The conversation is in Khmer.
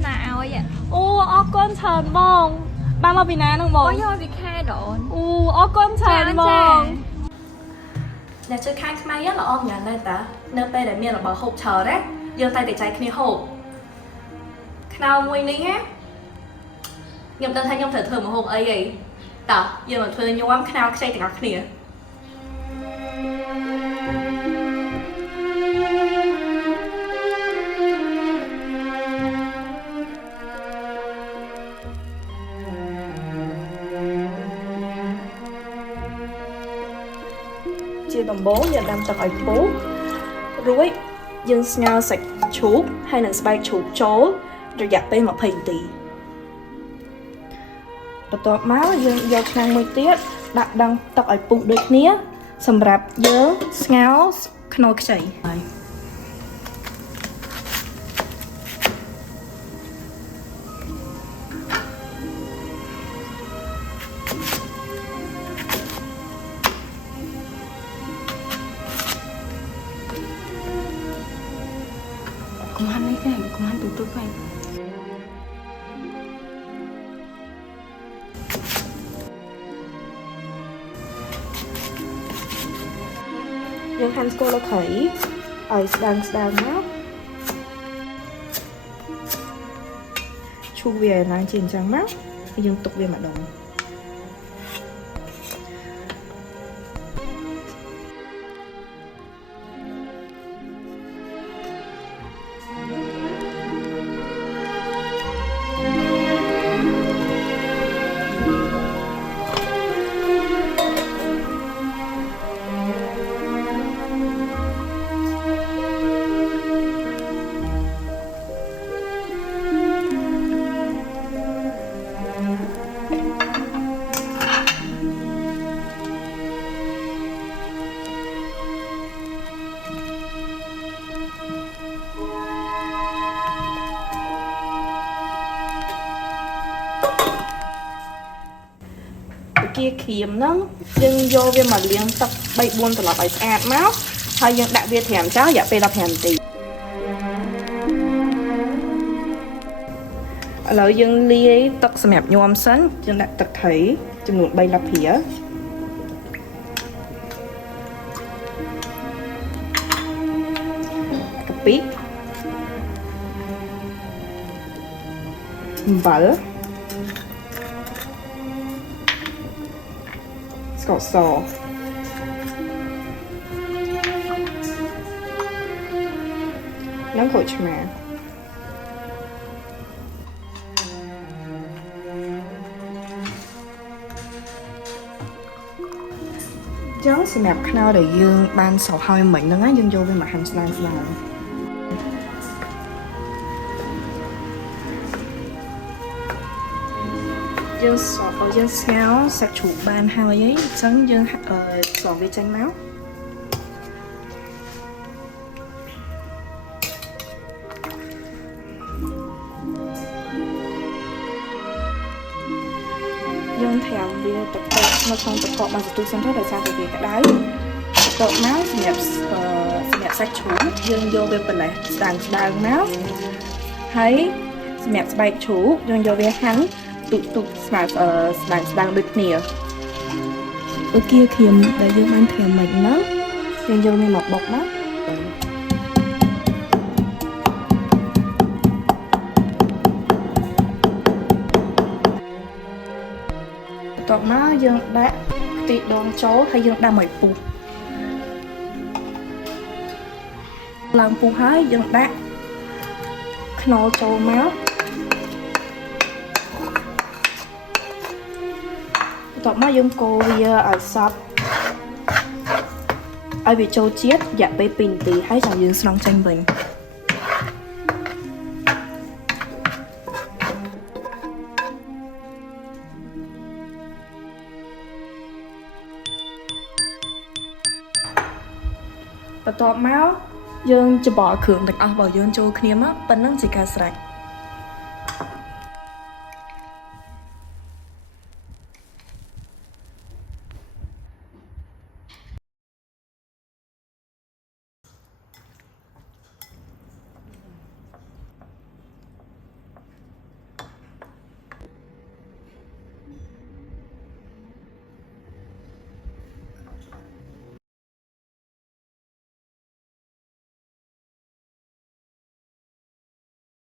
nào vậy? Ô con trần bông ba mà bị ná nâng bông Có do việc khai độn. Ô con trần bông អ្នកជឿខាងខ្មែរយើងល្អម្យ៉ាងណាស់តានៅពេលដែលមានរបស់ហូបច្រើនណាយើងតែតែចែកគ្នាហូបខ្នើមួយនេះណាខ្ញុំដឹងថាខ្ញុំត្រូវធ្វើម្ហូបអីហីតើយើងមកធ្វើញោមខ្នើខ្ចីទាំងអស់គ្នាជាដំបូងយើងដាំទឹកឲ្យពុះរួចយើងស្ងោរសាច់ឈូកហើយនិងស្បែកឈូកចូលរយៈពេល20នាទីបន្ទាប់មកយើងយកឆ្នាំងមួយទៀតដាក់ដងទឹកឲ្យពុះដូចគ្នាសម្រាប់យើងស្ងោរខ្នុរខ្ចីហើយកុំហាន់នេះទេកុំហាន់ទូទៅពេកយើងហាន់ស្គរលខីឲ្យស្ដើងមកឈូសវាឲ្យឡើងជាអញ្ចឹងមកយើងទុកវាម្ដងជាក្រៀមហ្នឹងយើងយកវាមកលាងទឹក 3-4 ត្រឡប់ឲ្យស្អាតមកហើយយើងដាក់វាត្រាំចោលរយៈពេល15នាទីឥឡូវយើងលាយទឹកសម្រាប់ញោមសិនយើងដាក់ទឹកត្រីចំនួន3 លាបព្រាកាពិអំបិលស្ករសនិងក្រូចឆ្មាចឹងសម្រាប់ខ្នុរដែលយើងបានសោះហើយមិញហ្នឹងណាយើងយកវាមកហាន់ស្ដើងយើងស្ងោរសាច់ជ្រូកបានហើយអីចឹងយើងស្រង់វាចេញមកយើងត្រាំវាទឹកកកនៅក្នុងទឹកកកបានសន្ទុះសិនទៅដោយសារតែវាក្តៅទឹកកកមកសម្រាប់សាច់ជ្រូកយើងយកវាប៉ុណ្ណេះស្ដើងមកហើយសម្រាប់ស្បែកជ្រូកយើងយកវាហាន់ទុកស្ដើងដូចគ្នាអូគៀក្រៀមដែលយើងបានត្រាំមិញហ្នឹងយើងយកវាមកបុកមកបន្ទាប់មកយើងដាក់ខ្ទិះដូងចូលហើយយើងដាំឲ្យពុះឡើងពុះហើយយើងដាក់ខ្នុរចូលមកបន្ទាប់មកយើងកូរវាឲ្យសព្វឲ្យវាចូលជាតិរយៈពេល2នាទីហើយចាំយើងស្រង់ចេញវិញបន្ទាប់មកយើងច្បល់គ្រឿងទាំងអស់របស់យើងចូលគ្នាមកប៉ុណ្ណឹងជាការស្រេច